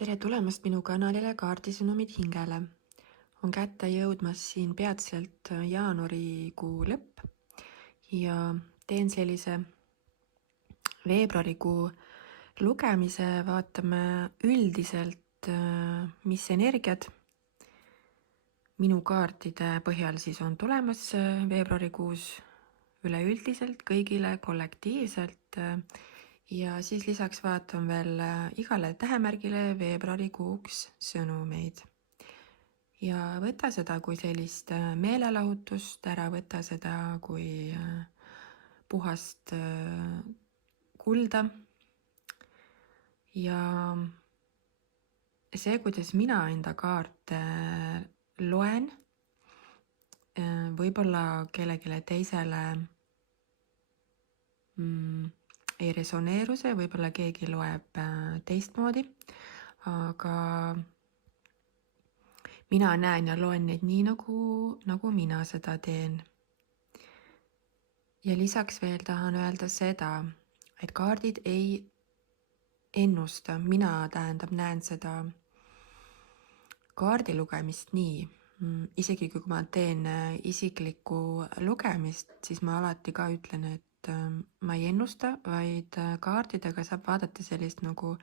Tere tulemast minu kanalile Kaardisõnumid hingele. On kätte jõudmas siin peatselt jaanuarikuu lõpp ja teen sellise veebruarikuu lugemise, vaatame üldiselt, mis energiad minu kaartide põhjal siis on tulemas veebruarikuus üleüldiselt kõigile kollektiivselt ja siis lisaks vaatan veel igale tähemärgile veebruarikuuks sõnumeid. Ja võta seda kui sellist meelelahutust, ära võta seda kui puhast kulda. Ja see, kuidas mina enda kaarte loen, võib-olla kellelegi teisele ei resoneeru see, võib-olla keegi loeb teistmoodi, aga mina näen ja loen neid nii, nagu mina seda teen. Ja lisaks veel tahan öelda seda, et kaardid ei ennusta, mina näen seda kaardi lugemist nii. Isegi kui ma teen isiklikku lugemist, siis ma alati ka ütlen, et ma ei ennusta, vaid kaardidega saab vaadata sellist nagu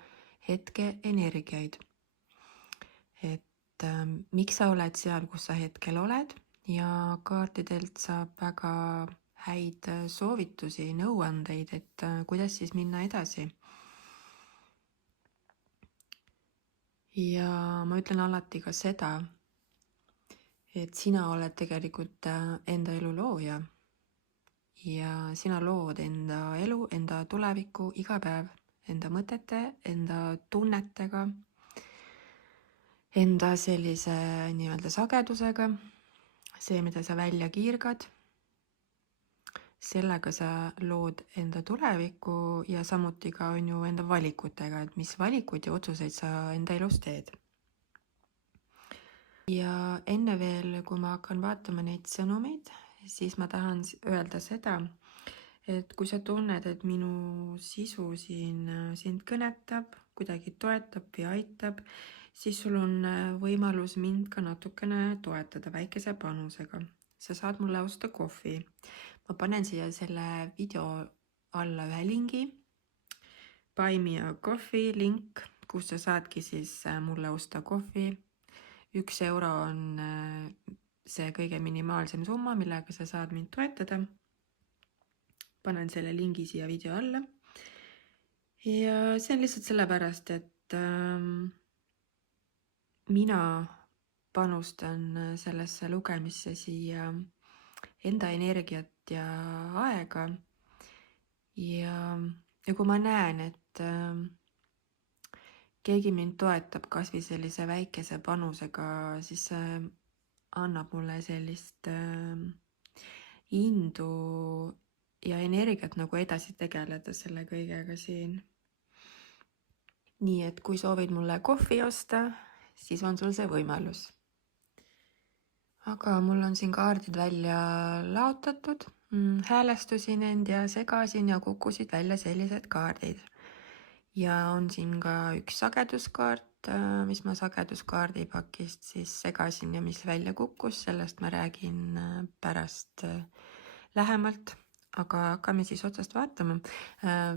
hetke energiaid. Et miks sa oled seal, kus sa hetkel oled ja kaartidelt saab väga häid soovitusi, nõuandeid, et kuidas siis minna edasi. Ja ma ütlen alati ka seda, et sina oled tegelikult enda elu looja ja sina lood enda elu, enda tulevikku iga päev, enda mõtete, enda tunnetega, enda sellise nii-öelda sagedusega, see, mida sa välja kiirgad, sellega sa lood enda tulevikku ja samuti ka on ju enda valikutega, et mis valikuid ja otsuseid sa enda elus teed. Ja enne veel, kui ma hakkan vaatama neid sõnumeid, siis ma tahan öelda seda, et kui sa tunned, et minu sisu siin sind kõnetab, kuidagi toetab või aitab, siis sul on võimalus mind ka natukene toetada väikese panusega. Sa saad mulle osta kohvi. Ma panen siia selle video alla ühe lingi, Buy Me a Coffee link, kus sa saadki siis mulle osta kohvi. 1 euro on see kõige minimaalsem summa, millega sa saad mind toetada. Panen selle lingi siia video alla. Ja see on lihtsalt sellepärast, et mina panustan sellesse lugemisse siia enda energiat ja aega. Ja kui ma näen, et keegi mind toetab kas või sellise väikese panusega, siis see annab mulle sellist indu ja energiat nagu edasi tegeleda selle kõigega siin. Nii et kui soovid mulle kohvi osta, siis on sul see võimalus. Aga mul on siin kaardid välja laotatud, häälestusin end ja segasin ja kukkusid välja sellised kaardid. Ja on siin ka üks sageduskaart, mis ma sageduskaardipakist siis segasin ja mis välja kukkus, sellest ma räägin pärast lähemalt, aga hakkame siis otsast vaatama.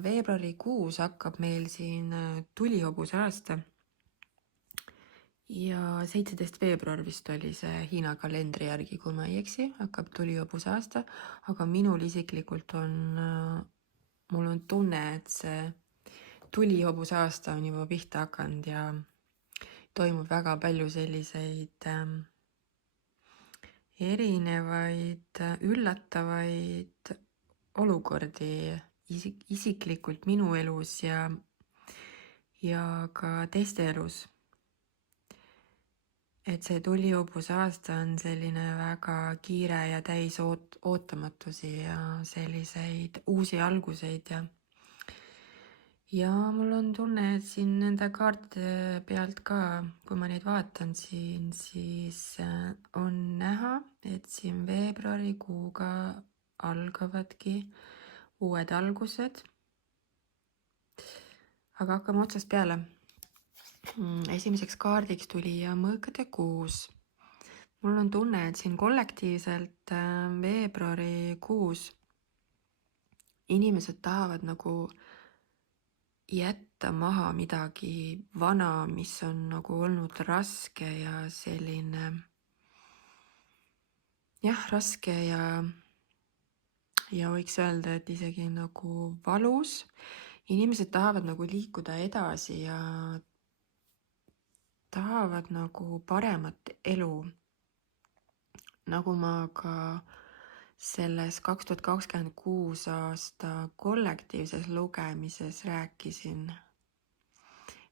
Veebruarikuus hakkab meil siin tulihobuse aasta ja 17. veebruar vist oli see Hiina kalendri järgi, kui ma ei eksi, hakkab tulihobuse aasta, aga minul isiklikult mul on tunne, et see tulihobuse aasta on juba pihta hakanud ja toimub väga palju selliseid erinevaid, üllatavaid olukordi isiklikult minu elus ja ka teiste elus. Et see tulihobuse aasta on selline väga kiire ja täis ootamatusi ja selliseid uusi alguseid ja mul on tunne, et siin nende kaartide pealt ka, kui ma neid vaatan siin, siis on näha, et siin veebruarikuuga algavadki uued algused. Aga hakkame otsast peale. Esimeseks kaardiks tuli mõõkade kuus. Mul on tunne, et siin kollektiivselt veebruarikuus inimesed tahavad nagu jätta maha midagi vana, mis on nagu olnud raske ja selline raske ja võiks öelda, et isegi nagu valus. Inimesed tahavad nagu liikuda edasi ja tahavad nagu paremat elu. Nagu ma ka selles 2026 aasta kollektiivses lugemises rääkisin,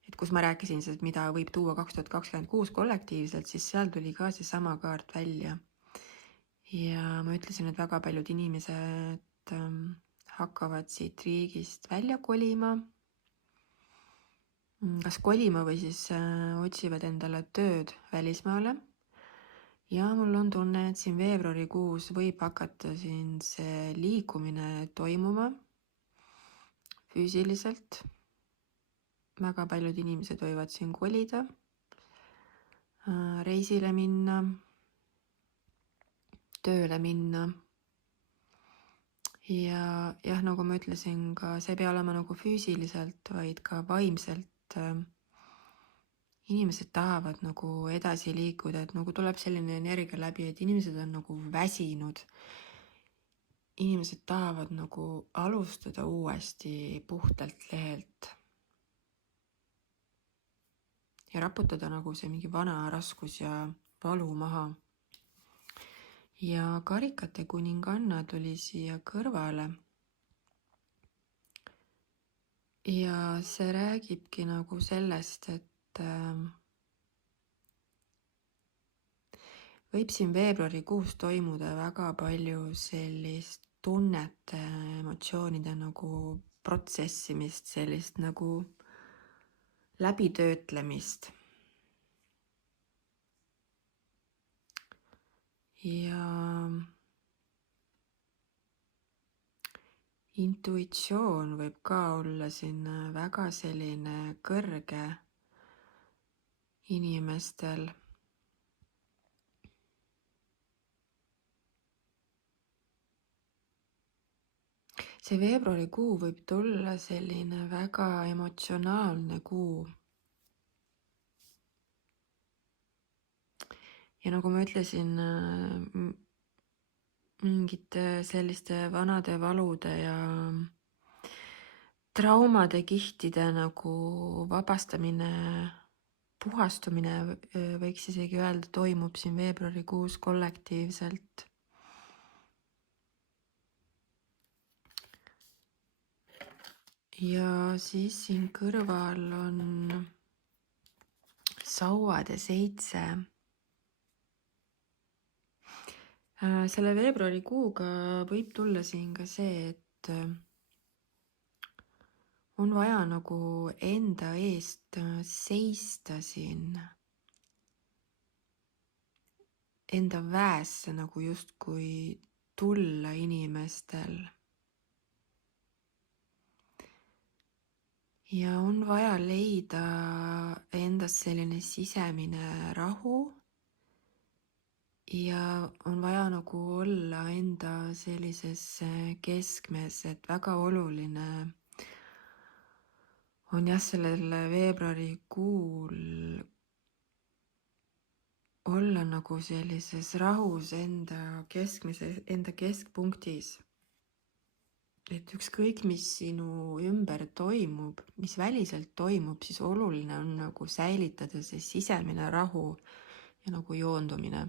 et kus ma rääkisin, mida võib tuua 2026 kollektiivselt, siis seal tuli ka seesama kaart välja. Ja ma ütlesin, et väga paljud inimesed hakkavad siit riigist välja kolima, kas kolima või siis otsivad endale tööd välismaale. Ja mul on tunne, et siin veebruarikuus võib hakata siin see liikumine toimuma füüsiliselt. Väga paljud inimesed võivad siin kolida, reisile minna, tööle minna. Ja nagu ma ütlesin ka, see ei pea olema nagu füüsiliselt, vaid ka vaimselt. Inimesed tahavad nagu edasi liikuda, et nagu tuleb selline energia läbi, et inimesed on nagu väsinud. Inimesed tahavad nagu alustada uuesti puhtalt lehelt. Ja raputada nagu see mingi vana raskus ja valu maha. Ja karikate kuninganna tuli siia kõrvale. Ja see räägibki nagu sellest, et võib siin veebruarikuus toimuda väga palju sellist tunnete, emotsioonide nagu protsessimist, sellist nagu läbitöötlemist. Ja intuitsioon võib ka olla siin väga selline kõrge inimestel. See veebruarikuu võib tulla selline väga emotsionaalne kuu. Ja nagu ma ütlesin, mingite selliste vanade valude ja traumade kihtide nagu vabastamine, puhastumine võiks isegi öelda, toimub siin veebruarikuus kollektiivselt. Ja siis siin kõrval on sauade 7. Selle veebruarikuuga võib tulla siin ka see, et on vaja nagu enda eest seista siin, enda väesse nagu justkui tulla inimestel. Ja on vaja leida endas selline sisemine rahu. Ja on vaja nagu olla enda sellises keskmes, et väga oluline on sellel veebruarikuul olla nagu sellises rahus enda keskmises, enda keskpunktis. Et ükskõik, mis sinu ümber toimub, mis väliselt toimub, siis oluline on nagu säilitada see sisemine rahu ja nagu joondumine.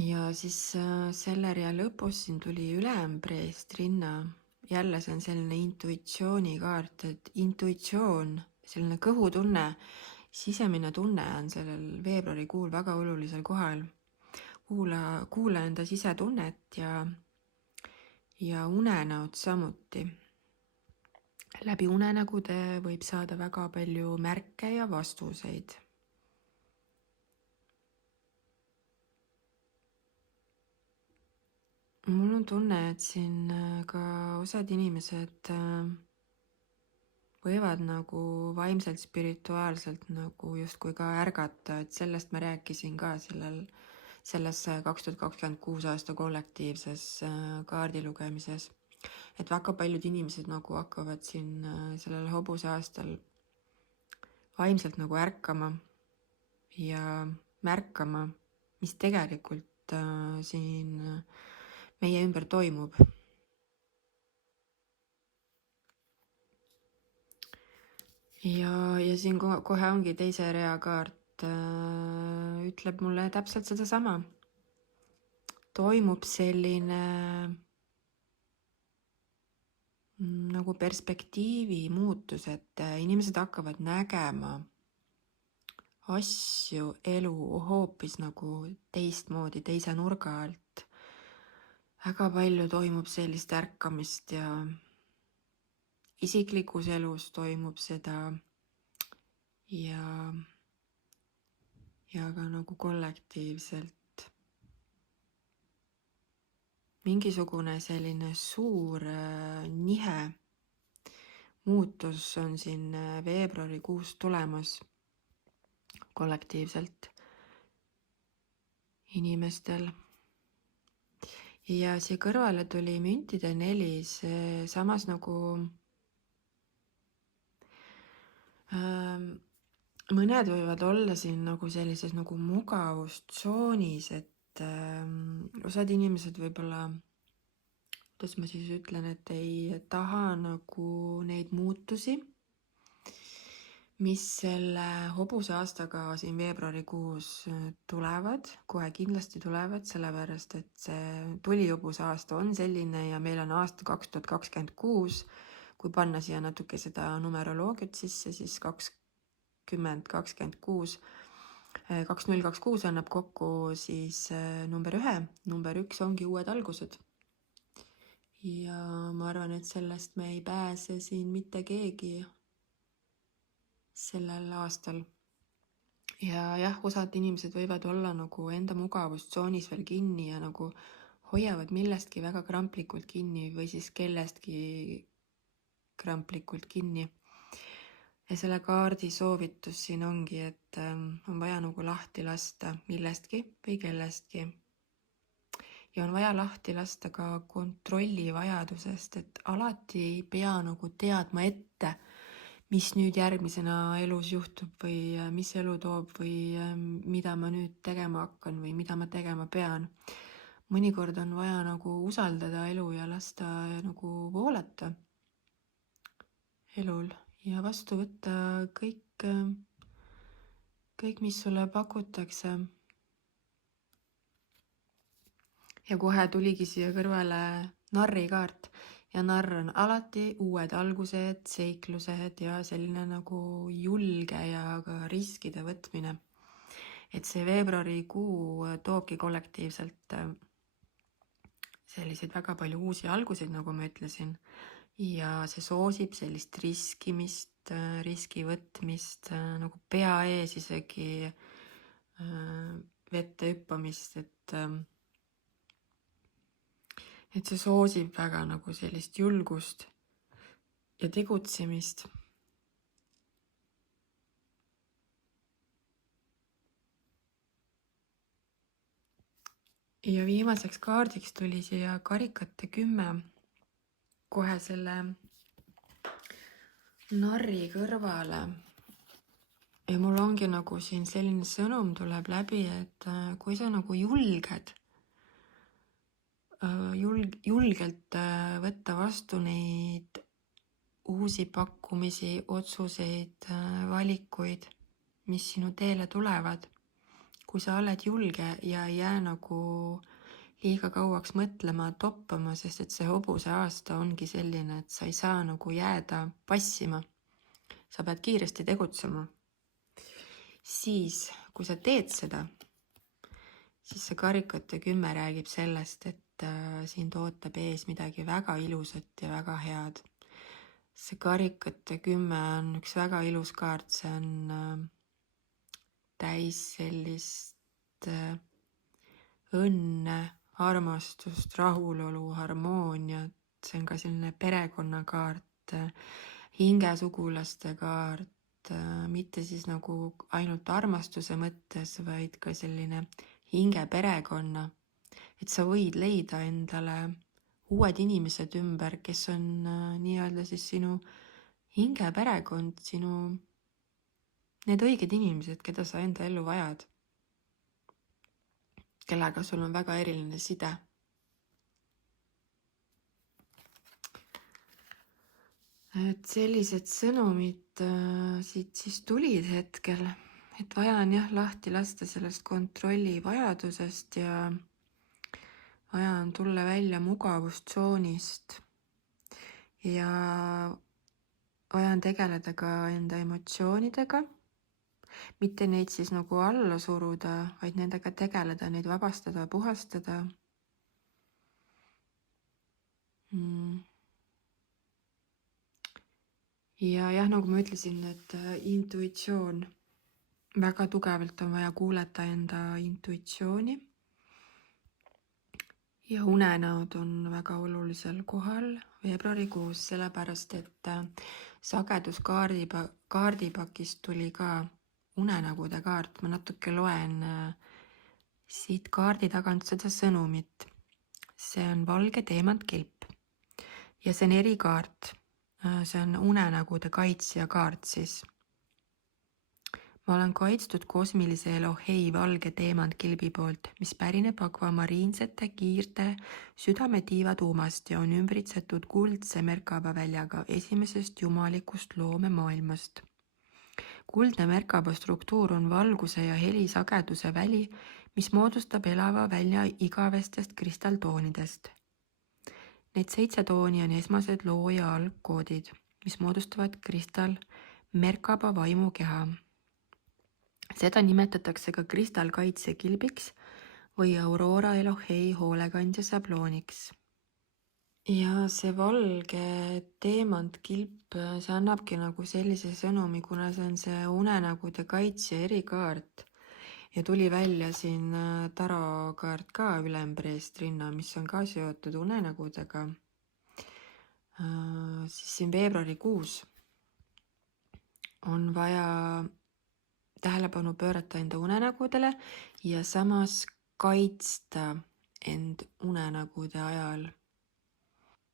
Ja siis selle rea lõpus siin tuli ülempreestrinna. Jälle see on selline intuitsioonikaart, et intuitsioon, selline kõhutunne, sisemine tunne on sellel veebruarikuul väga olulisel kohal. Kuula enda sisetunnet ja unenäod samuti. Läbi unenägude võib saada väga palju märke ja vastuseid. mul on tunne, et siin ka osad inimesed võivad nagu vaimselt, spirituaalselt nagu justkui ka ärgata, et sellest ma rääkisin ka selles 2026 aasta kollektiivses kaardilugemises. Et väga paljud inimesed nagu hakkavad siin sellel hobuse aastal vaimselt nagu ärkama ja märkama, mis tegelikult siin meie ümber toimub. ja siin kohe ongi teise rea kaart, ütleb mulle täpselt sedasama. Toimub selline nagu perspektiivi muutus, et inimesed hakkavad nägema asju, elu hoopis nagu teistmoodi, teise nurga alt. Väga palju toimub sellist ärkamist ja isiklikus elus toimub seda ja ka nagu kollektiivselt. Mingisugune selline suur nihe muutus on siin veebruarikuus tulemas kollektiivselt inimestel. Ja siia kõrvale tuli müntide 4, see samas nagu mõned võivad olla siin nagu sellises nagu mugavustsoonis, et osad inimesed võib-olla, kuidas ma siis ütlen, et ei taha nagu neid muutusi, mis selle hobuse aastaga siin veebruarikuus tulevad, kohe kindlasti tulevad, sellepärast et see tulihobuse aasta on selline ja meil on aasta 2026, kui panna siia natuke seda numeroloogiat sisse, siis 2026 annab kokku siis number 1. Number 1 ongi uued algused. Ja ma arvan, et sellest me ei pääse siin mitte keegi sellel aastal. Ja jah, osad inimesed võivad olla nagu enda mugavustsoonis veel kinni ja nagu hoiavad millestki väga kramplikult kinni või siis kellestki kramplikult kinni. Ja selle kaardi soovitus siin ongi, et on vaja nagu lahti lasta millestki või kellestki. Ja on vaja lahti lasta ka kontrolli vajadusest, et alati ei pea nagu teadma ette, mis nüüd järgmisena elus juhtub või mis elu toob või mida ma nüüd tegema hakkan või mida ma tegema pean. Mõnikord on vaja nagu usaldada elu ja lasta nagu voolata elul ja vastu võtta kõik, mis sulle pakutakse. Ja kohe tuligi siia kõrvale narri kaart ja narr on alati uued algused, seiklused ja selline nagu julge ja ka riskide võtmine. Et see veebruarikuu toobki kollektiivselt selliseid väga palju uusi alguseid, nagu ma ütlesin. Ja see soosib sellist riskimist, riski võtmist, nagu pea ees isegi vette hüppamist, et see soosib väga nagu sellist julgust ja tegutsemist. Ja viimaseks kaardiks tuli siia karikate 10 kohe selle narri kõrvale. Ja mul ongi nagu siin selline sõnum tuleb läbi, et kui sa nagu julgelt võtta vastu neid uusi pakkumisi, otsuseid, valikuid, mis sinu teele tulevad, kui sa oled julge ja ei jää nagu liiga kauaks mõtlema, toppama, sest et see hobuse aasta ongi selline, et sa ei saa nagu jääda passima. Sa pead kiiresti tegutsema. Siis, kui sa teed seda, siis see karikate 10 räägib sellest, et sind ootab ees midagi väga ilusat ja väga head. See karikate 10 on üks väga ilus kaart, see on täis sellist õnne, armastust, rahulolu, harmooniat, see on ka selline perekonnakaart, hingesugulaste kaart, mitte siis nagu ainult armastuse mõttes, vaid ka selline hingeperekonna, et sa võid leida endale uued inimesed ümber, kes on nii-öelda siis sinu hingeperekond, need õiged inimesed, keda sa enda ellu vajad, kellega sul on väga eriline side. Et sellised sõnumid siit siis tulid hetkel, et vaja on jah lahti lasta sellest kontrolli vajadusest ja vaja on tulla välja mugavustsoonist ja vaja on tegeleda ka enda emotsioonidega, mitte neid siis nagu alla suruda, vaid nendega tegeleda, neid vabastada, puhastada. Ja jah, nagu ma ütlesin, et intuitsioon, väga tugevalt on vaja kuulata enda intuitsiooni. Ja unenäod on väga olulisel kohal veebruarikuus, sellepärast et sageduskaardipakist tuli ka unenägude kaart. Ma natuke loen siit kaardi tagant seda sõnumit. See on valge teemantkilp ja see on erikaart. See on unenägude kaitsja kaart siis. Ma olen kaitstud kosmilise Elohei valge teemantkilbi poolt, mis pärineb akvamariinsete kiirte südametiiva tuumast ja on ümbritsetud kuldse Merkaba väljaga esimesest jumalikust loomemaailmast. Kuldne Merkaba struktuur on valguse ja helisageduse väli, mis moodustab elava välja igavestest kristalltoonidest. Need 7 tooni on esmased loo- ja algkoodid, mis moodustavad kristall Merkaba vaimukeha. Seda nimetatakse ka kristallkaitsekilbiks või Aurora Elohei hoolekandja sablooniks. Ja see valge teemantkilp, see annabki nagu sellise sõnumi, kuna see on see unenägude kaitsja erikaart. Ja tuli välja siin tarokaart ka ülempreestrinna, mis on ka seotud unenägudega. Siis siin veebruarikuus on vaja tähelepanu pöörata enda unenägudele ja samas kaitsta end unenägude ajal.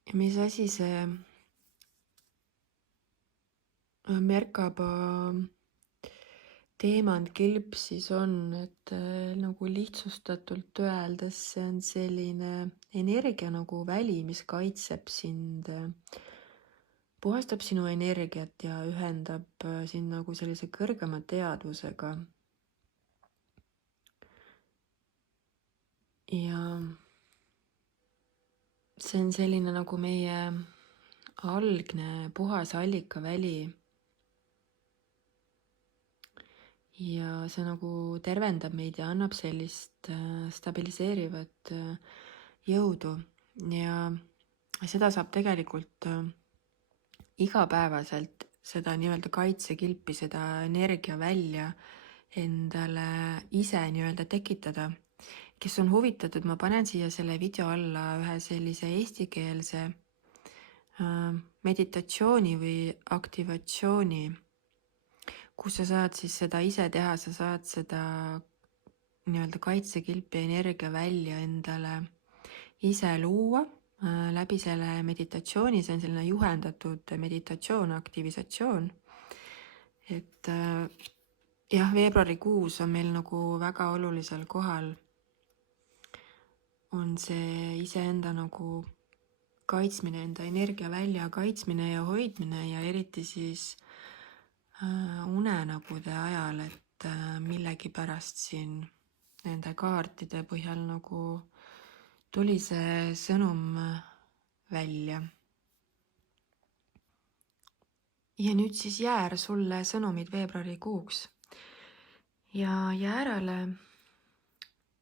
Ja mis asi see Merkaba teemantkilp siis on, et nagu lihtsustatult öeldes see on selline energia nagu väli, mis kaitseb sind, puhastab sinu energiat ja ühendab sind nagu sellise kõrgema teadvusega. Ja see on selline nagu meie algne puhas allikaväli. Ja see nagu tervendab meid ja annab sellist stabiliseerivat jõudu ja seda saab tegelikult igapäevaselt seda nii-öelda kaitsekilpi, seda energia välja endale ise nii-öelda tekitada. Kes on huvitatud, ma panen siia selle video alla ühe sellise eestikeelse meditatsiooni või aktivatsiooni, kus sa saad siis seda ise teha, sa saad seda nii-öelda kaitsekilpi energia välja endale ise luua läbi selle meditatsiooni. See on selline juhendatud meditatsioon, aktivisatsioon. Et jah, veebruarikuus on meil nagu väga olulisel kohal on see iseenda nagu kaitsmine, enda energia välja kaitsmine ja hoidmine ja eriti siis unenägude ajal, et millegipärast siin nende kaartide põhjal nagu tuli see sõnum välja. Ja nüüd siis jäär sulle sõnumid veebruarikuuks. Ja jäärale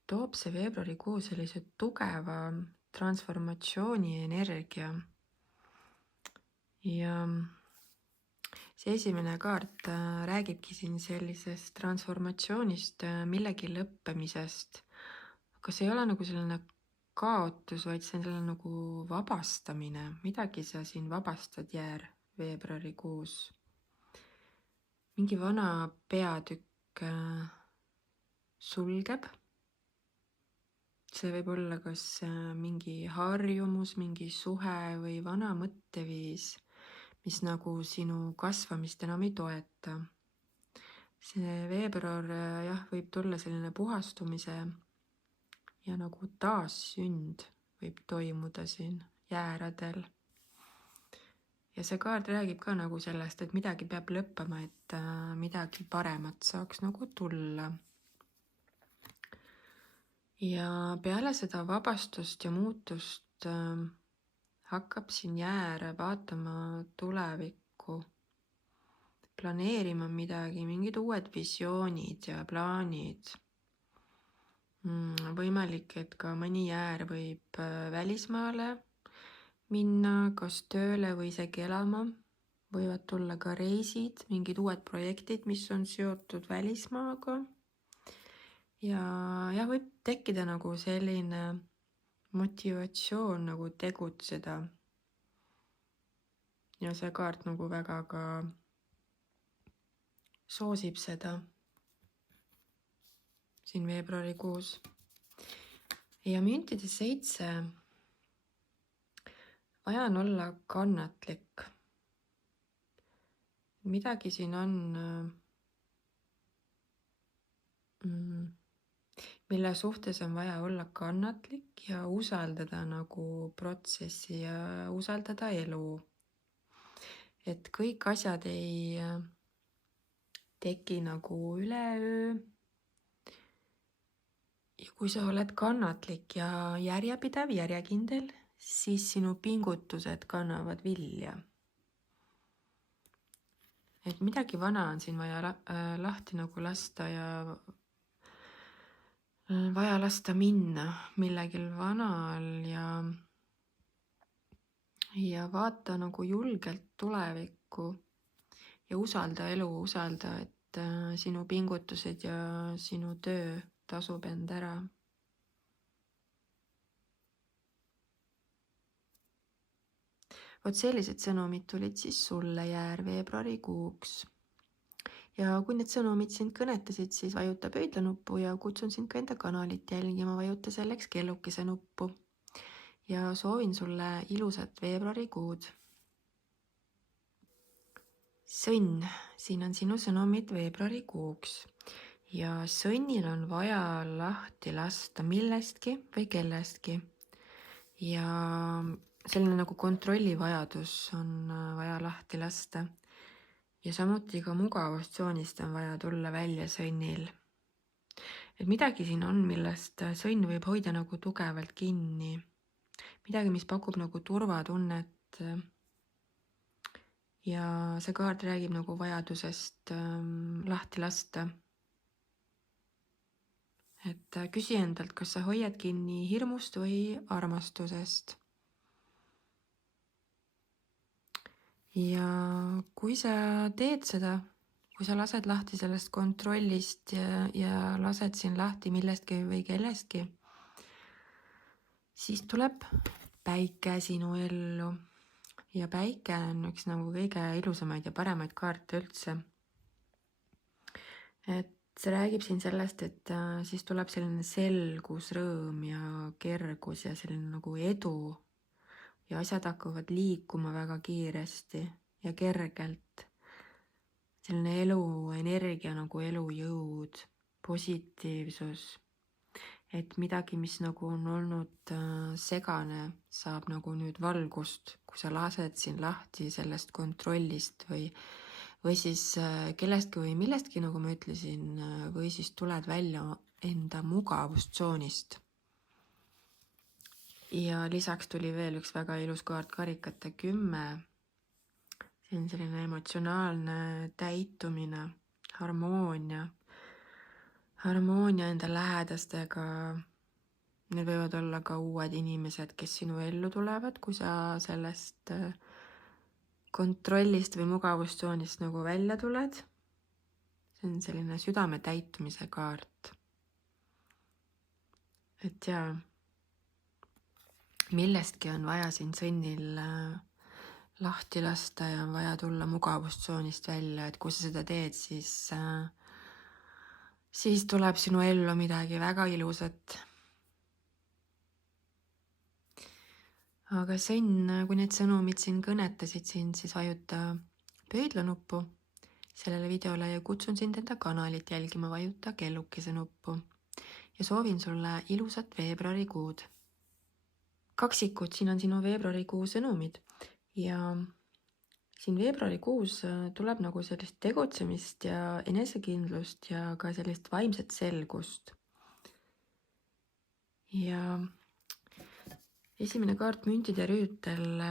toob see veebruarikuu sellise tugeva transformatsiooni energia. Ja see esimene kaart räägibki siin sellisest transformatsioonist, millegi lõppemisest. Aga see ei ole nagu selline kaotus, vaid see on selline nagu vabastamine. Midagi sa siin vabastad, Jäär, veebruarikuus. Mingi vana peatükk sulgeb. See võib olla kas mingi harjumus, mingi suhe või vana mõtteviis, mis nagu sinu kasvamist enam ei toeta. See veebruar jah, võib tulla selline puhastumise ja nagu taassünd võib toimuda siin jääradel. Ja see kaart räägib ka nagu sellest, et midagi peab lõppema, et midagi paremat saaks nagu tulla. Ja peale seda vabastust ja muutust hakkab siin Jäär vaatama tulevikku, planeerima midagi, mingid uued visioonid ja plaanid. Võimalik, et ka mõni Jäär võib välismaale minna, kas tööle või isegi elama. Võivad tulla ka reisid, mingid uued projektid, mis on seotud välismaaga. Ja võib tekkida nagu selline motivatsioon nagu tegutseda. Ja see kaart nagu väga ka soosib seda siin veebruarikuus. Ja müntide 7. Vaja on olla kannatlik. Midagi siin on, mille suhtes on vaja olla kannatlik ja usaldada nagu protsessi ja usaldada elu. Et kõik asjad ei teki nagu üleöö. Ja kui sa oled kannatlik ja järjepidev, järjekindel, siis sinu pingutused kannavad vilja. Et midagi vana on siin vaja lahti nagu lasta ja vaja lasta minna millegil vanal ja vaata nagu julgelt tulevikku ja usalda elu, usalda, et sinu pingutused ja sinu töö tasub end ära. Vot sellised sõnumid tulid siis sulle, Jäär, veebruarikuuks. Ja kui need sõnumid sind kõnetasid, siis vajuta pöidlanuppu ja kutsun sind ka enda kanalit jälgima, vajuta selleks kellukese nuppu. Ja soovin sulle ilusat veebruarikuud. Sõnn, siin on sinu sõnumid veebruarikuuks. Ja sõnnil on vaja lahti lasta millestki või kellestki. Ja selline nagu kontrollivajadus on vaja lahti lasta. Ja samuti ka mugavustsoonist on vaja tulla välja sõnnil. Et midagi siin on, millest sõnn võib hoida nagu tugevalt kinni. Midagi, mis pakub nagu turvatunnet. Ja see kaart räägib nagu vajadusest lahti lasta. Et küsi endalt, kas sa hoiad kinni hirmust või armastusest. Ja kui sa teed seda, kui sa lased lahti sellest kontrollist ja lased siin lahti millestki või kellestki, siis tuleb päike sinu ellu. Ja päike on üks nagu kõige ilusamaid ja paremaid kaarte üldse. Et see räägib siin sellest, et siis tuleb selline selgus, rõõm ja kergus ja selline nagu edu. Ja asjad hakkavad liikuma väga kiiresti ja kergelt. Selline eluenergia nagu elujõud, positiivsus. Et midagi, mis nagu on olnud segane, saab nagu nüüd valgust, kui sa lased siin lahti sellest kontrollist või siis kellestki või millestki, nagu ma ütlesin, või siis tuled välja enda mugavustsoonist. Ja lisaks tuli veel üks väga ilus kaart, karikate 10. See on selline emotsionaalne täitumine, harmoonia enda lähedastega. Need võivad olla ka uued inimesed, kes sinu ellu tulevad, kui sa sellest kontrollist või mugavustsoonist nagu välja tuled. See on selline südame täitumise kaart. Et jaa. millestki on vaja siin sõnnil lahti lasta ja on vaja tulla mugavustsoonist välja, et kui sa seda teed, siis tuleb sinu ellu midagi väga ilusat. Aga sõnn, kui need sõnumid siin kõnetasid sind, siis vajuta pöidlanuppu sellele videole ja kutsun sind enda kanalit jälgima, vajuta kellukese nuppu ja soovin sulle ilusat veebruarikuud. Kaksikud, siin on sinu veebruarikuu sõnumid ja siin veebruarikuus tuleb nagu sellist tegutsemist ja enesekindlust ja ka sellist vaimset selgust. Ja esimene kaart, müntide rüütel.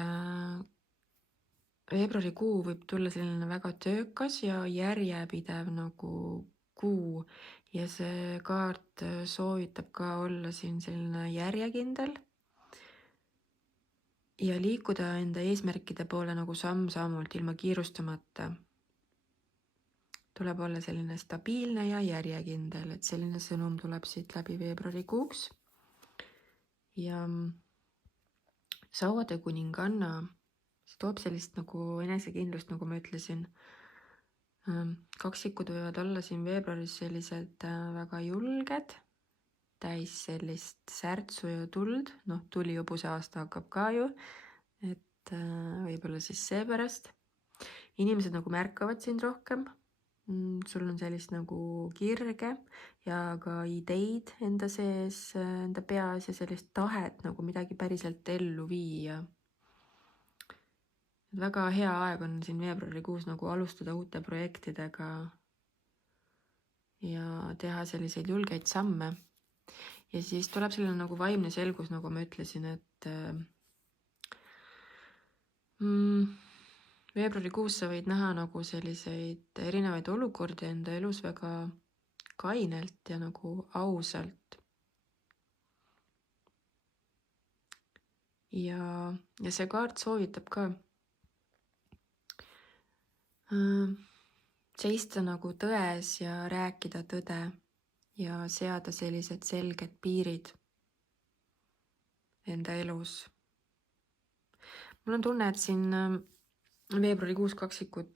Veebruarikuu võib tulla selline väga töökas ja järjepidev nagu kuu ja see kaart soovitab ka olla siin selline järjekindel ja liikuda enda eesmärkide poole nagu samm-sammult ilma kiirustamata. Tuleb olla selline stabiilne ja järjekindel, et selline sõnum tuleb siit läbi veebruarikuuks. Ja sauade kuninganna, see toob sellist nagu enesekindlust, nagu ma ütlesin. Kaksikud võivad olla siin veebruaris sellised väga julged, täis sellist särtsu ja tuld, tulihõbuse aasta hakkab ka ju, et võib-olla siis seepärast. Inimesed nagu märkavad sind rohkem, sul on sellist nagu kirge ja ka ideid enda sees, enda peas ja sellist tahet nagu midagi päriselt ellu viia. Väga hea aeg on siin veebruarikuus nagu alustada uute projektidega ja teha selliseid julgeid samme. Ja siis tuleb selline nagu vaimne selgus, nagu ma ütlesin, et veebruarikuus sa võid näha nagu selliseid erinevaid olukordi enda elus väga kainelt ja nagu ausalt. Ja see kaart soovitab ka seista nagu tões ja rääkida tõde ja seada sellised selged piirid enda elus. Mul on tunne, et siin veebruarikuus kaksikud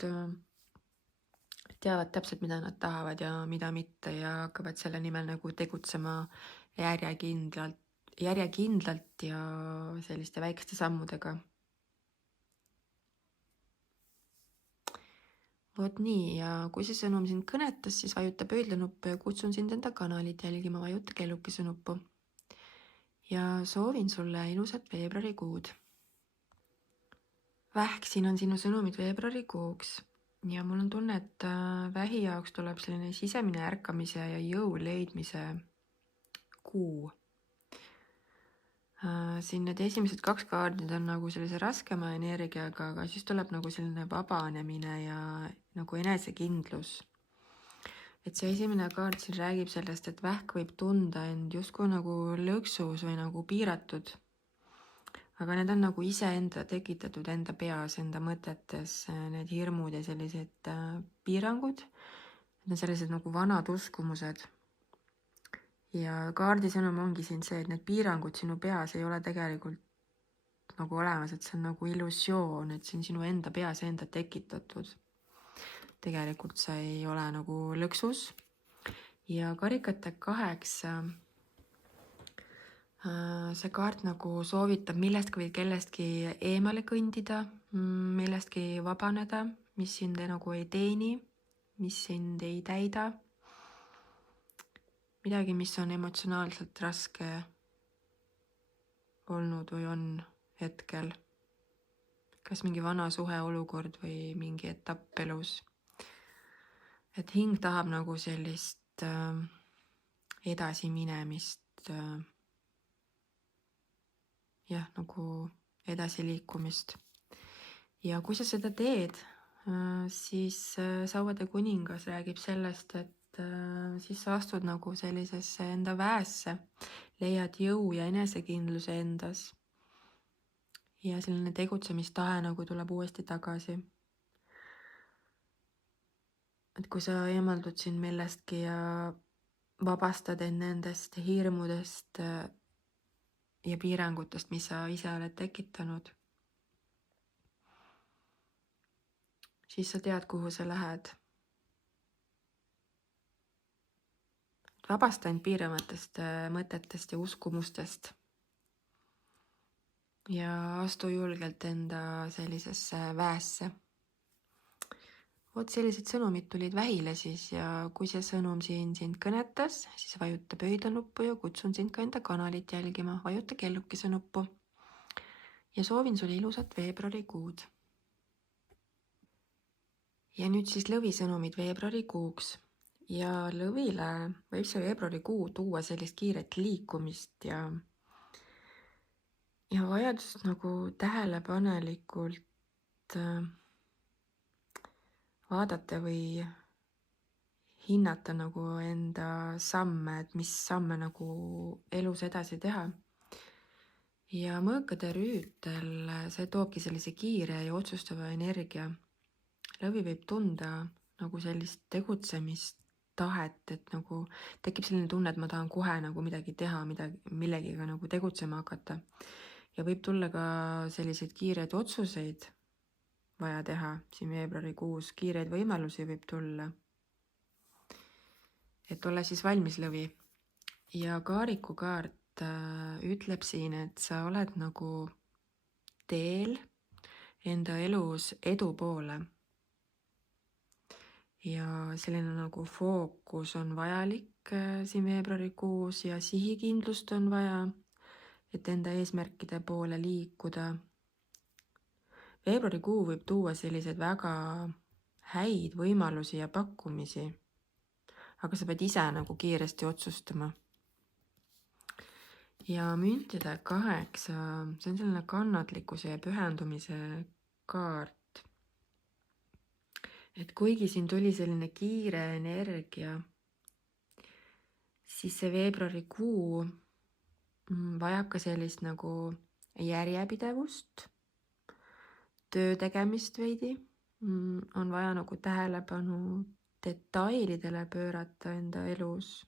teavad täpselt, mida nad tahavad ja mida mitte ja hakkavad selle nimel nagu tegutsema järjekindlalt ja selliste väikeste sammudega. Vot nii, ja kui see sõnum sind kõnetas, siis vajuta pöidlanuppu ja kutsun sind enda kanalit jälgima, vajuta kellukese nuppu. Ja soovin sulle ilusat veebruarikuud. Vähk, siin on sinu sõnumid veebruarikuuks ja mul on tunne, et vähi jaoks tuleb selline sisemine ärkamise ja jõu leidmise kuu. Siin need esimesed 2 kaardid on nagu sellise raskema energiaga, aga siis tuleb nagu selline vabanemine ja nagu enesekindlus. Et see esimene kaart siin räägib sellest, et vähk võib tunda end justkui nagu lõksus või nagu piiratud. Aga need on nagu iseenda tekitatud enda peas, enda mõtetes, need hirmud ja sellised piirangud. Need on sellised nagu vanad uskumused. Ja kaardi sõnum ongi siin see, et need piirangud sinu peas ei ole tegelikult nagu olemas, et see on nagu illusioon, et see on sinu enda peas enda tekitatud. Tegelikult sa ei ole nagu lõksus. Ja karikate 8, see kaart nagu soovitab millestki või kellestki eemale kõndida, millestki vabaneda, mis sind nagu ei teeni, mis sind ei täida. Midagi, mis on emotsionaalselt raske olnud või on hetkel. Kas mingi vana suheolukord või mingi etapp elus. Et hing tahab nagu sellist edasiminemist, nagu edasiliikumist. Ja kui sa seda teed, siis sauade kuningas räägib sellest, et siis sa astud nagu sellisesse enda väesse, leiad jõu ja enesekindluse endas. Ja selline tegutsemistahe nagu tuleb uuesti tagasi. Et kui sa eemaldud siin millestki ja vabastad end nendest hirmudest ja piirangutest, mis sa ise oled tekitanud. Siis sa tead, kuhu sa lähed. Vabasta end piiravatest mõtetest ja uskumustest. Ja astu julgelt enda sellisesse väesse. Vot sellised sõnumid tulid vähile siis ja kui see sõnum siin sind kõnetas, siis vajuta pöidla nuppu ja kutsun sind ka enda kanalit jälgima. Vajuta kellukese nuppu. Ja soovin sulle ilusat veebruarikuud. Ja nüüd siis lõvi sõnumid veebruarikuuks. Ja lõvile võib see veebruarikuu tuua sellist kiiret liikumist ja vajadust nagu tähelepanelikult vaadata või hinnata nagu enda samme, et mis samme nagu elus edasi teha. Ja mõõkade rüütel, see toobki sellise kiire ja otsustava energia. Lõvi võib tunda nagu sellist tegutsemistahet, et nagu tekib selline tunne, et ma tahan kohe nagu midagi teha, millegiga nagu tegutsema hakata. Ja võib tulla ka selliseid kiireid otsuseid vaja teha siin veebruarikuus, kiireid võimalusi võib tulla. Et ole siis valmis, lõvi. Ja kaariku kaart ütleb siin, et sa oled nagu teel enda elus edu poole. Ja selline nagu fookus on vajalik siin veebruarikuus ja sihikindlust on vaja, et enda eesmärkide poole liikuda. Veebruarikuu võib tuua selliseid väga häid võimalusi ja pakkumisi, aga sa pead ise nagu kiiresti otsustama. Ja müntide 8, see on selline kannatlikkuse ja pühendumise kaart. Et kuigi siin tuli selline kiire energia, siis see veebruarikuu vajab ka sellist nagu järjepidevust, töö tegemist veidi, on vaja nagu tähelepanu detailidele pöörata enda elus.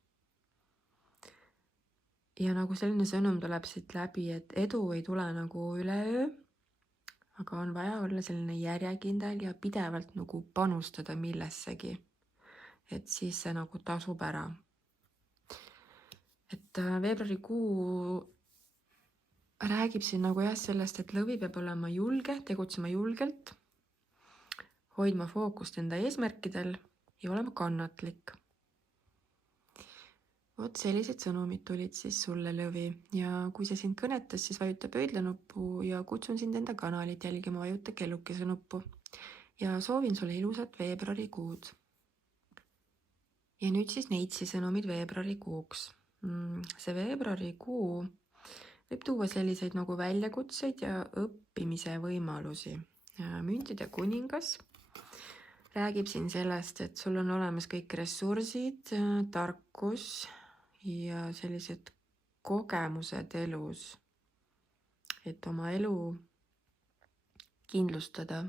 Ja nagu selline sõnum tuleb siit läbi, et edu ei tule nagu üleöö, aga on vaja olla selline järjekindel ja pidevalt nagu panustada millessegi, et siis see nagu tasub ära. Et veebruarikuu räägib siin nagu jah sellest, et lõvi peab olema julge, tegutsema julgelt, hoidma fookust enda eesmärkidel ja olema kannatlik. Vot sellised sõnumid tulid siis sulle, lõvi, ja kui see sind kõnetas, siis vajuta pöidla nuppu ja kutsun sind enda kanalit jälgima, vajuta kellukese nuppu ja soovin sulle ilusat veebruarikuud. Ja nüüd siis neitsi sõnumid veebruarikuuks. See veebruarikuu võib tuua selliseid nagu väljakutseid ja õppimise võimalusi. Müntide kuningas räägib siin sellest, et sul on olemas kõik ressursid, tarkus ja sellised kogemused elus, et oma elu kindlustada.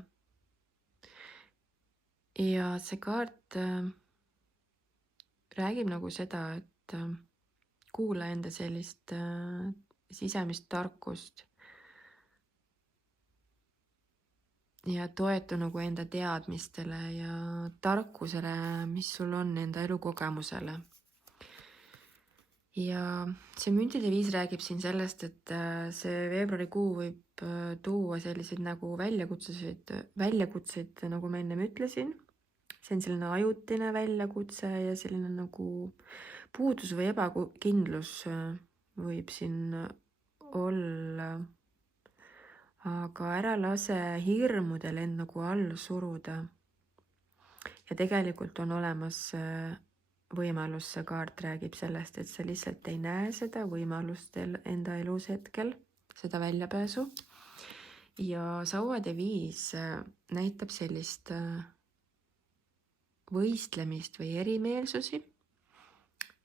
Ja see kaart räägib nagu seda, et kuula enda sellist sisemist tarkust ja toetu nagu enda teadmistele ja tarkusele, mis sul on enda elukogemusele. Ja see müntide 5 räägib siin sellest, et see veebruarikuu võib tuua selliseid nagu väljakutseid, nagu ma ennem ütlesin. See on selline ajutine väljakutse ja selline nagu puudus või ebakindlus võib siin olla. Aga ära lase hirmudel end nagu all suruda. Ja tegelikult on olemas võimalus, see kaart räägib sellest, et sa lihtsalt ei näe seda võimalust enda elus hetkel, seda väljapääsu. Ja sauade 5 näitab sellist võistlemist või erimeelsusi.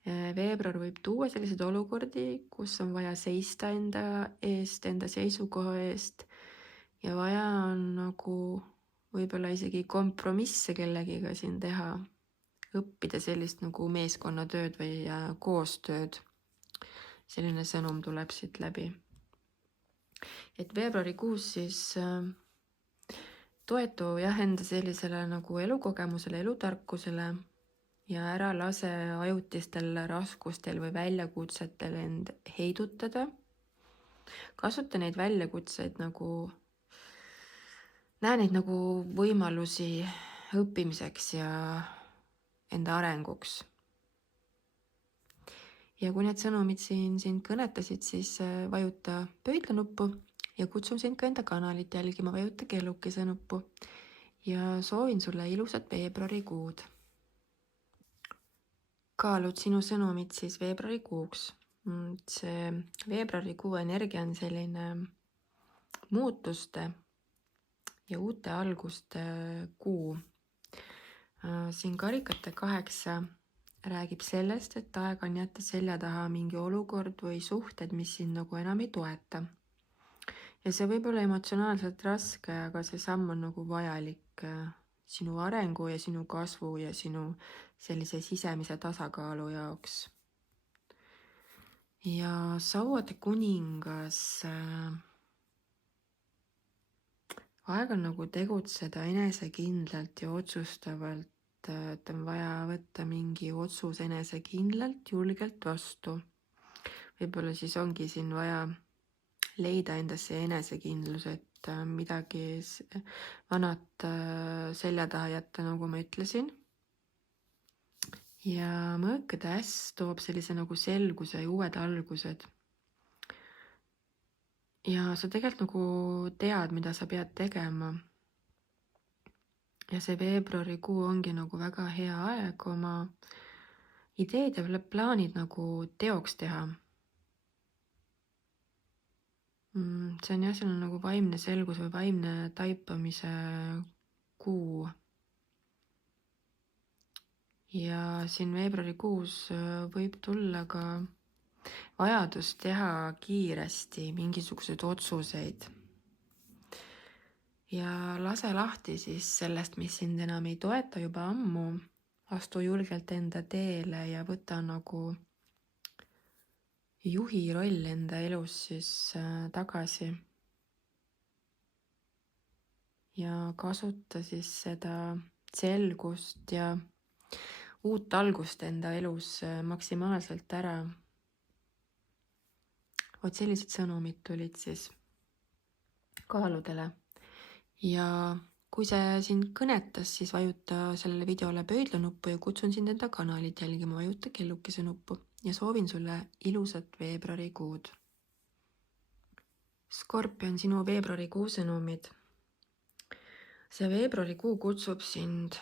Veebruar võib tuua selliseid olukordi, kus on vaja seista enda eest, enda seisukoha eest ja vaja on nagu võib-olla isegi kompromisse kellegiga siin teha. Õppida sellist nagu meeskonnatööd või koostööd. Selline sõnum tuleb siit läbi. et veebruarikuus siis toetu jah enda sellisele nagu elukogemusele, elutarkusele ja ära lase ajutistel raskustel või väljakutsetel end heidutada. Kasuta neid väljakutseid nagu, näe neid nagu võimalusi õppimiseks ja enda arenguks. Ja kui need sõnumid siin sind kõnetasid, siis vajuta pöidlanuppu ja kutsun sind ka enda kanalit jälgima, vajuta kellukese nuppu ja soovin sulle ilusat veebruarikuud. Kaalud sinu sõnumid siis veebruarikuuks. See veebruarikuu energia on selline muutuste ja uute alguste kuu. Siin karikate 8 räägib sellest, et aeg on jätta selja taha mingi olukord või suhted, mis sind nagu enam ei toeta. Ja see võib olla emotsionaalselt raske, aga see samm on nagu vajalik sinu arengu ja sinu kasvu ja sinu sellise sisemise tasakaalu jaoks. Ja sauade kuningas, aeg on nagu tegutseda enesekindlalt ja otsustavalt. Et on vaja võtta mingi otsus enesekindlalt, julgelt vastu. Võib-olla siis ongi siin vaja leida endasse enesekindlus, et midagi vanat selja taha jätta, nagu ma ütlesin. Ja mõõkade äss toob sellise nagu selguse ja uued algused. Ja sa tegelikult nagu tead, mida sa pead tegema. Ja see veebruarikuu ongi nagu väga hea aeg oma ideed ja plaanid nagu teoks teha. See on jah, selline nagu vaimne selgus või vaimne taipamise kuu. Ja siin veebruarikuus võib tulla ka vajadus teha kiiresti mingisuguseid otsuseid. Ja lase lahti siis sellest, mis sind enam ei toeta juba ammu. Astu julgelt enda teele ja võta nagu juhi roll enda elus siis tagasi. Ja kasuta siis seda selgust ja uut algust enda elus maksimaalselt ära. Vot sellised sõnumid tulid siis kaaludele. Ja kui see sind kõnetas, siis vajuta sellele videole pöidlanuppu ja kutsun sind enda kanalit jälgima, vajuta kellukese nuppu ja soovin sulle ilusat veebruarikuud. Skorpion, sinu veebruarikuu sõnumid. See veebruarikuu kutsub sind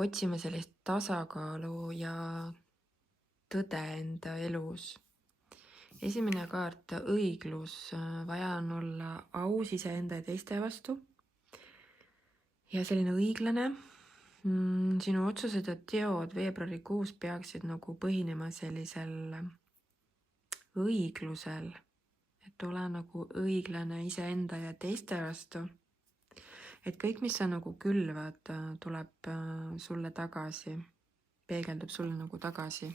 otsima sellist tasakaalu ja tõde enda elus. Esimene kaart, õiglus, vaja on olla aus iseenda ja teiste vastu. Ja selline õiglane, sinu otsused ja teod veebruarikuus peaksid nagu põhinema sellisel õiglusel, et ole nagu õiglane iseenda ja teiste vastu. Et kõik, mis sa nagu külvad, tuleb sulle tagasi, peegeldub sulle nagu tagasi.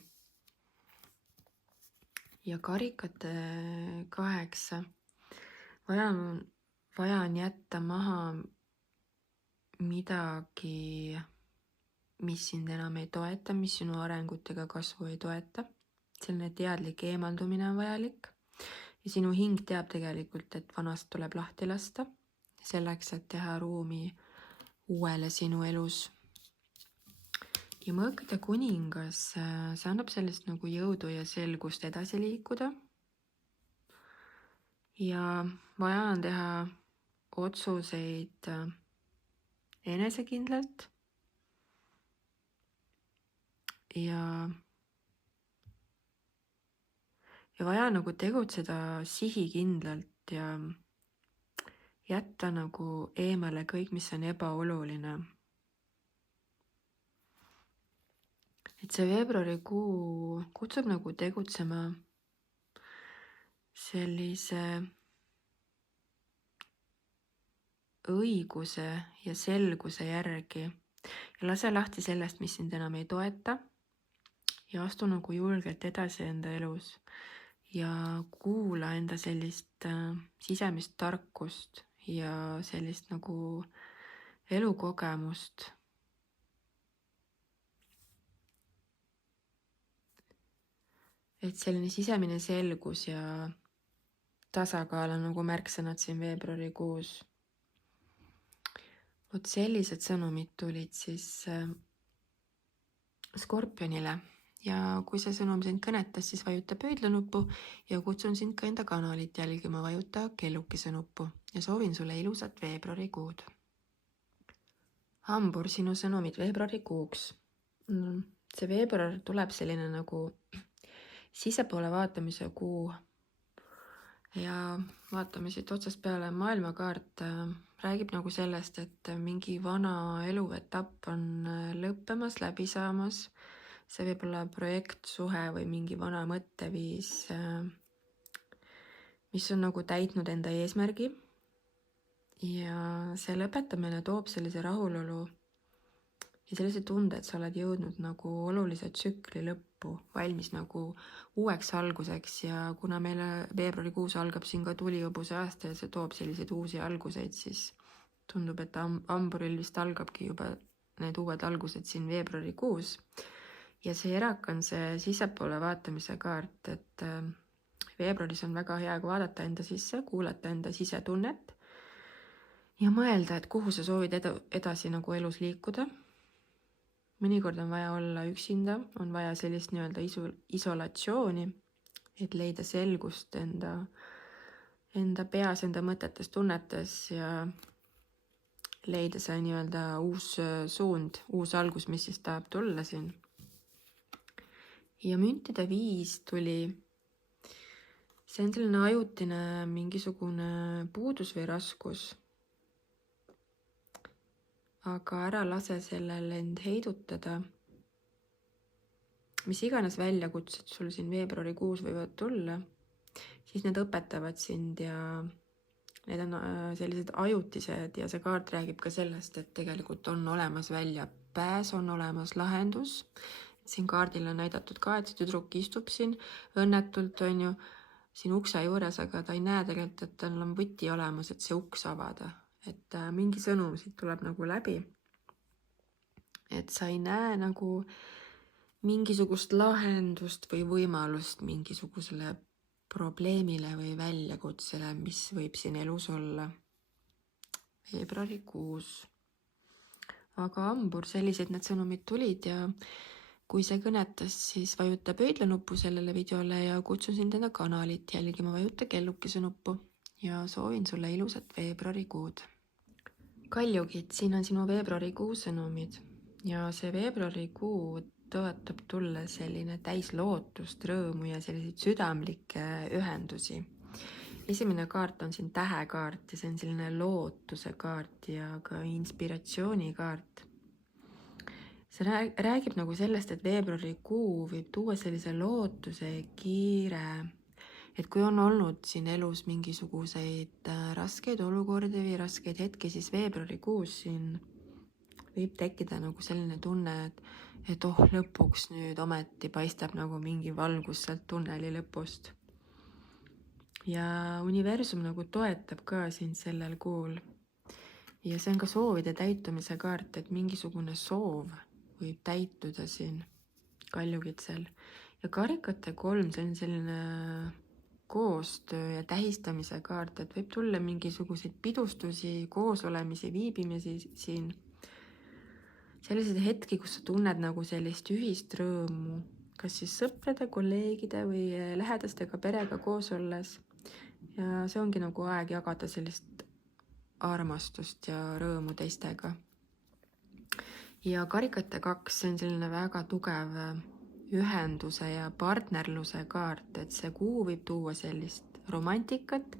Ja karikate 8, vaja on jätta maha midagi, mis sind enam ei toeta, mis sinu arengut ega kasvu ei toeta. Selline teadlik eemaldumine on vajalik. Ja sinu hing teab tegelikult, et vanast tuleb lahti lasta, selleks, et teha ruumi uuele sinu elus. Ja mõõkade kuningas, see annab sellist nagu jõudu ja selgust edasi liikuda. Ja vaja on teha otsuseid enesekindlalt. Ja vaja nagu tegutseda sihikindlalt ja jätta nagu eemale kõik, mis on ebaoluline. Et see veebruarikuu kutsub nagu tegutsema sellise õiguse ja selguse järgi ja lase lahti sellest, mis sind enam ei toeta ja astu nagu julgelt edasi enda elus ja kuula enda sellist sisemist tarkust ja sellist nagu elukogemust. Et selline sisemine selgus ja tasakaal on nagu märksõnad siin veebruarikuus. Vot sellised sõnumid tulid siis Skorpionile ja kui see sõnum sind kõnetas, siis vajuta pöidlanuppu ja kutsun sind ka enda kanalit jälgima, vajuta kellukese nuppu ja soovin sulle ilusat veebruarikuud. Hambur, sinu sõnumid veebruarikuuks. See veebruar tuleb selline nagu sisepoole vaatamise kuu ja vaatame siit otsast peale. Maailmakaart räägib nagu sellest, et mingi vana eluetapp on lõppemas, läbi saamas. See võib olla projekt, suhe või mingi vana mõtteviis, mis on nagu täitnud enda eesmärgi. Ja see lõpetamine toob sellise rahulolu ja sellise tunde, et sa oled jõudnud nagu olulise tsükli lõppu, valmis nagu uueks alguseks. Ja kuna meile veebruarikuus algab siin ka tulihõbuse aasta ja see toob selliseid uusi alguseid, siis tundub, et hamburil vist algabki juba need uued algused siin veebruarikuus. Ja see erak on see sisepoole vaatamise kaart, et veebruaris on väga hea vaadata enda sisse, kuulata enda sisetunnet ja mõelda, et kuhu sa soovid edasi nagu elus liikuda. Mõnikord on vaja olla üksinda, on vaja sellist nii-öelda isolatsiooni, et leida selgust enda peas, enda mõtetes, tunnetes ja leida see nii-öelda uus suund, uus algus, mis siis tahab tulla siin. Ja müntide 5 tuli. See on selline ajutine mingisugune puudus või raskus. Aga ära lase sellel end heidutada. Mis iganes väljakutsed sul siin veebruarikuus võivad tulla, siis need õpetavad sind ja need on sellised ajutised ja see kaart räägib ka sellest, et tegelikult on olemas väljapääs, on olemas lahendus. Siin kaardil on näidatud ka, et see tüdruk istub siin õnnetult, on ju, siin ukse juures, aga ta ei näe tegelikult, et tal on võti olemas, et see uks avada. Et mingi sõnum siit tuleb nagu läbi. Et sa ei näe nagu mingisugust lahendust või võimalust mingisugusele probleemile või väljakutsele, mis võib siin elus olla veebruarikuus. Aga hambur, sellised need sõnumid tulid ja kui see kõnetas, siis vajuta pöidlanuppu sellele videole ja kutsun sind enda kanalit jälgima, vajuta kellukese nuppu ja soovin sulle ilusat veebruarikuud. Kaljukid, siin on sinu veebruarikuu sõnumid ja see veebruarikuu tõotab tulla selline täis lootust, rõõmu ja selliseid südamlikke ühendusi. Esimene kaart on siin tähekaart ja see on selline lootuse kaart ja ka inspiratsiooni kaart. See räägib nagu sellest, et veebruarikuu võib tuua sellise lootuse kiire, et kui on olnud siin elus mingisuguseid raskeid olukordi või raskeid hetki, siis veebruarikuus siin võib tekkida nagu selline tunne, et lõpuks nüüd ometi paistab nagu mingi valgus sealt tunneli lõpust. Ja universum nagu toetab ka sind sellel kuul. Ja see on ka soovide täitumise kaart, et mingisugune soov võib täituda siin kaljukitsel. Ja karikate 3, see on selline koostöö ja tähistamise kaart, et võib tulla mingisuguseid pidustusi, koosolemisi, viibimisi siin. Selliseid hetki, kus sa tunned nagu sellist ühist rõõmu, kas siis sõprade, kolleegide või lähedastega, perega koos olles. Ja see ongi nagu aeg jagada sellist armastust ja rõõmu teistega. Ja karikate 2, see on selline väga tugev ühenduse ja partnerluse kaart, et see kuu võib tuua sellist romantikat,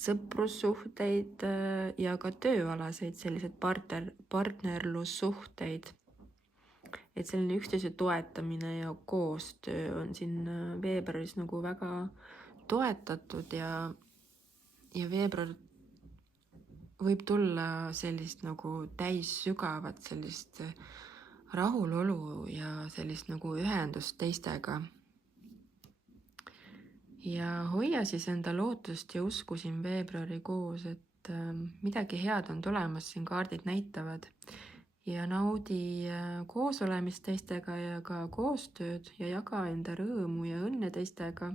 sõprussuhteid ja ka tööalaseid sellised partnerlussuhteid. Et selline üksteise toetamine ja koostöö on siin veebruaris nagu väga toetatud ja veebruar võib tulla sellist nagu täis sügavat sellist rahulolu ja sellist nagu ühendust teistega. ja hoia siis enda lootust ja usku siin veebruarikuus, et midagi head on tulemas, siin kaardid näitavad. Ja naudi koos olemist teistega ja ka koostööd ja jaga enda rõõmu ja õnne teistega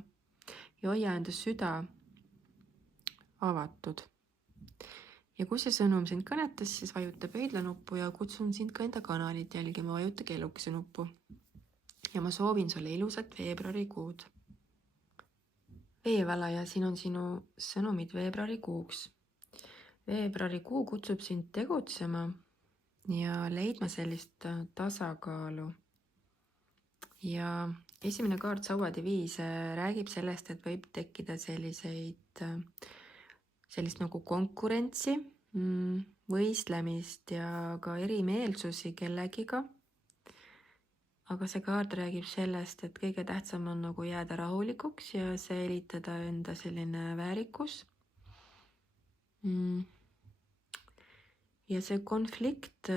ja hoia enda süda avatud. Ja kui see sõnum sind kõnetas, siis vajuta pöidlanuppu ja kutsun sind ka enda kanalit jälgima, vajuta kellukese nuppu. Ja ma soovin sulle ilusat veebruarikuud. Veevalaja, siin on sinu sõnumid veebruarikuuks. Veebruarikuu kutsub sind tegutsema ja leidma sellist tasakaalu. Ja esimene kaart Sauadiviis räägib sellest, et võib tekkida sellist nagu konkurentsi, võistlemist ja ka erimeelsusi kellegiga. Aga see kaart räägib sellest, et kõige tähtsam on nagu jääda rahulikuks ja säilitada enda selline väärikus. Ja see konflikt,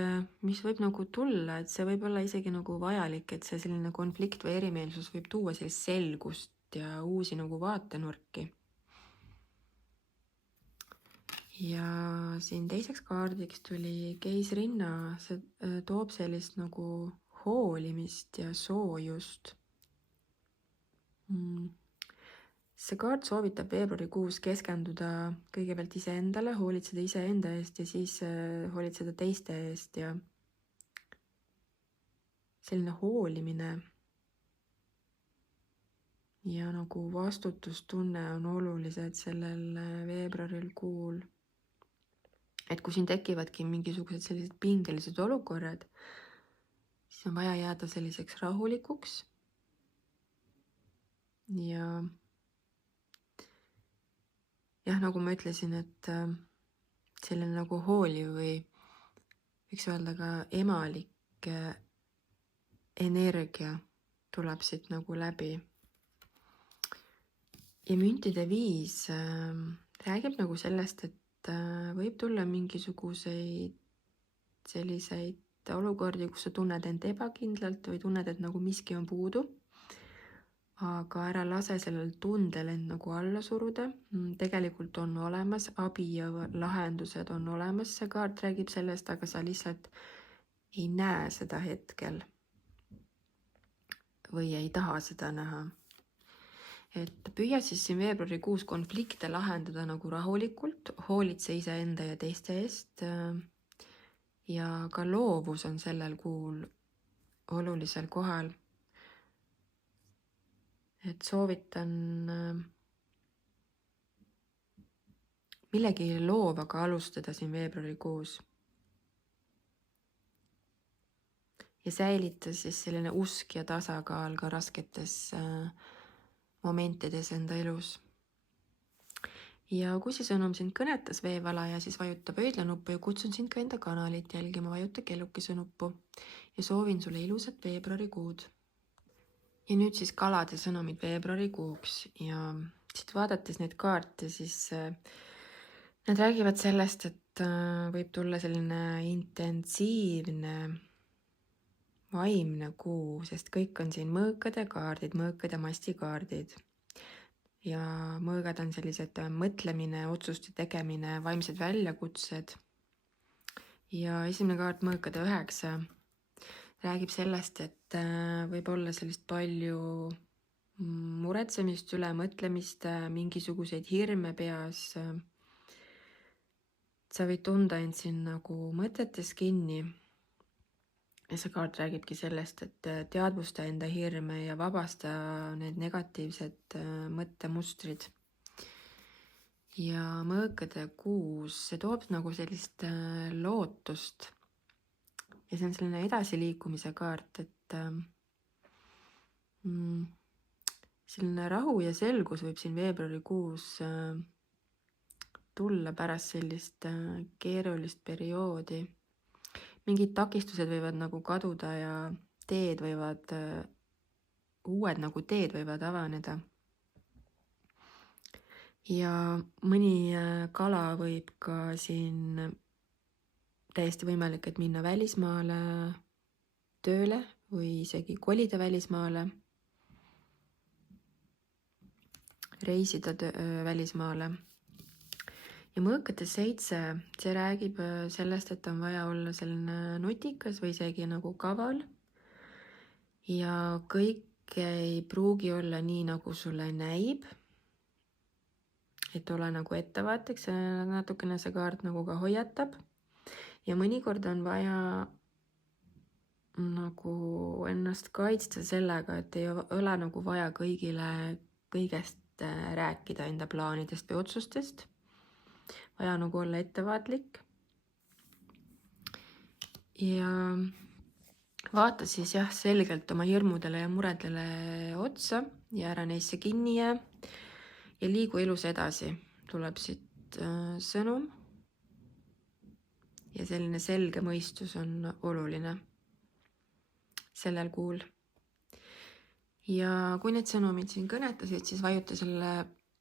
mis võib nagu tulla, et see võib olla isegi nagu vajalik, et see selline konflikt või erimeelsus võib tuua sellist selgust ja uusi nagu vaatenurki. Ja siin teiseks kaardiks tuli keisrinna, see toob sellist nagu hoolimist ja soojust. See kaart soovitab veebruarikuus keskenduda kõigepealt iseendale, hoolitseda iseenda eest ja siis hoolitseda teiste eest ja selline hoolimine ja nagu vastutustunne on olulised sellel veebruaril kuul. Et kui siin tekivadki mingisugused sellised pingelised olukorrad, siis on vaja jääda selliseks rahulikuks ja jah, nagu ma ütlesin, et selline nagu hooliv või võiks öelda ka emalik energia tuleb siit nagu läbi. Ja müntide 5 räägib nagu sellest, et võib tulla mingisuguseid selliseid olukordi, kus sa tunned end ebakindlalt või tunned, et nagu miski on puudu. Aga ära lase sellel tundel end nagu alla suruda. Tegelikult on olemas abi ja lahendused on olemas. See kaart räägib sellest, aga sa lihtsalt ei näe seda hetkel või ei taha seda näha. Et püüa siis siin veebruarikuus konflikte lahendada nagu rahulikult, hoolitse iseenda ja teiste eest. Ja ka loovus on sellel kuul olulisel kohal. Et soovitan millegi loovaga alustada siin veebruarikuus. Ja säilita siis selline usk ja tasakaal ka rasketes momentides enda elus. Ja kui see sõnum sind kõnetas veevalaja, siis vajuta pöidlanuppu ja kutsun sind ka enda kanalit jälgima, vajuta kellukese nuppu ja soovin sulle ilusat veebruarikuud. Ja nüüd siis kalade sõnumid veebruarikuuks ja siit vaadates neid kaarte, siis nad räägivad sellest, et võib tulla selline intensiivne vaimne kuu, sest kõik on siin mõõkade kaardid, mõõkad ja mastikaardid. Ja mõõgad on sellised mõtlemine, otsuste tegemine, vaimsed väljakutsed. Ja esimene kaart mõõkade 9 räägib sellest, et võib olla sellist palju muretsemist, ülemõtlemist, mingisuguseid hirme peas. Sa võid tunda end siin nagu mõtetes kinni. Ja see kaart räägibki sellest, et teadvusta enda hirme ja vabasta need negatiivsed mõttemustrid. Ja mõõkade 6, see toob nagu sellist lootust. Ja see on selline edasiliikumise kaart, et selline rahu ja selgus võib siin veebruarikuus tulla pärast sellist keerulist perioodi. Mingid takistused võivad nagu kaduda ja uued nagu teed võivad avaneda. Ja mõni kala võib ka siin täiesti võimalik, et minna välismaale tööle või isegi kolida välismaale. reisida välismaale. ja mõõkate 7, see räägib sellest, et on vaja olla selline nutikas või isegi nagu kaval. ja kõik ei pruugi olla nii, nagu sulle näib. et ole nagu ettevaatlik, see natukene see kaart nagu ka hoiatab. ja mõnikord on vaja nagu ennast kaitsta sellega, et ei ole nagu vaja kõigest rääkida, enda plaanidest või otsustest. vaja nagu olla ettevaatlik. ja vaata siis jah, selgelt oma hirmudele ja muredele otsa ja ära neisse kinni jää. ja liigu elus edasi, tuleb siit sõnum. ja selline selge mõistus on oluline sellel kuul. ja kui need sõnumid sind kõnetasid, siis vajuta selle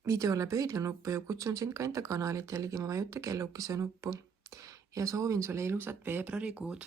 videole pöidlanuppu ja kutsun sind ka enda kanalit jälgima, vajuta kellukese nuppu. ja soovin sulle ilusat veebruarikuud.